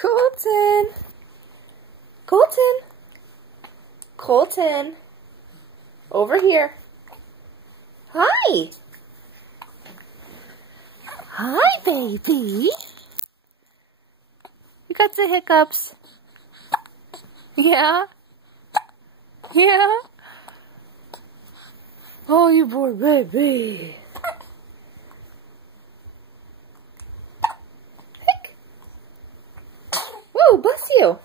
Colton. Colton. Colton. Over here. Hi. Hi, baby. You got the hiccups. Yeah? Yeah? Oh, you poor baby. Hick. Whoa, bless you.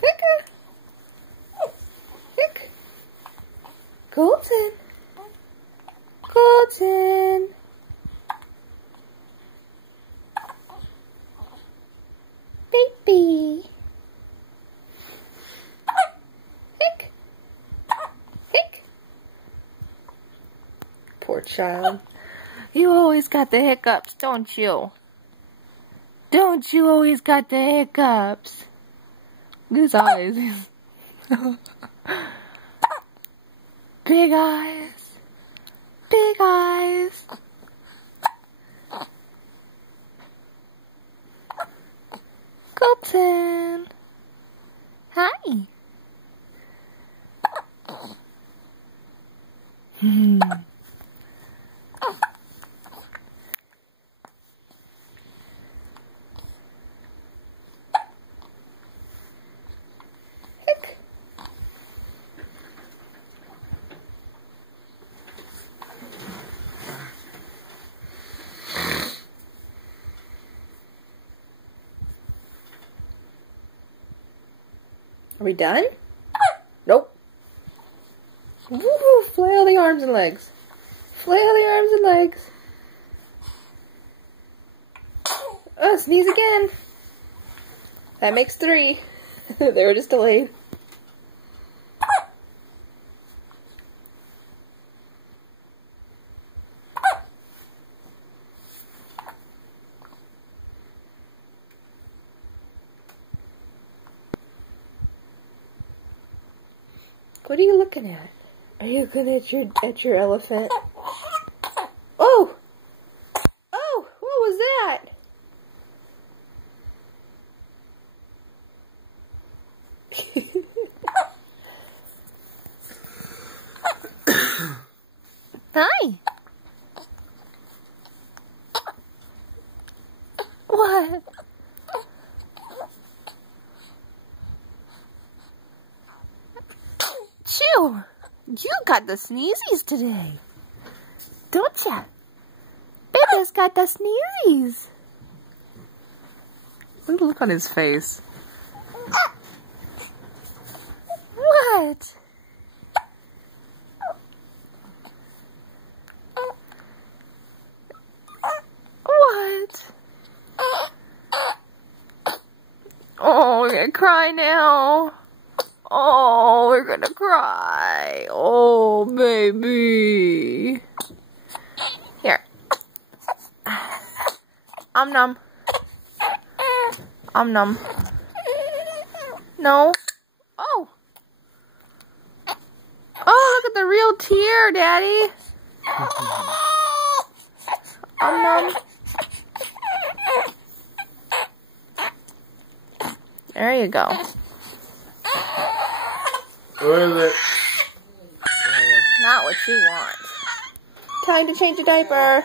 Hick. Hick. Colton. Colton. Baby. Hick. Hick. Poor child. You always got the hiccups, don't you? Don't you always got the hiccups? Look at his eyes. Big eyes. Big eyes. Colton. Hi. Hick. Are we done? Nope. Woohoo! Flail the arms and legs. Flail the arms and legs. Oh, sneeze again. That makes 3. They were just delayed. What are you looking at? Are you looking at your elephant? Oh! Oh! What was that? Hi! What? You got the sneezies today, don't ya? Baby's got the sneezies. Look on his face. What? What? Oh, we're gonna cry now. Oh, we're gonna cry. Oh, baby. Here. Nom. Nom. No. Oh. Oh, look at the real tear, Daddy. Nom. There you go. What is it? Not what you want. Time to change a diaper.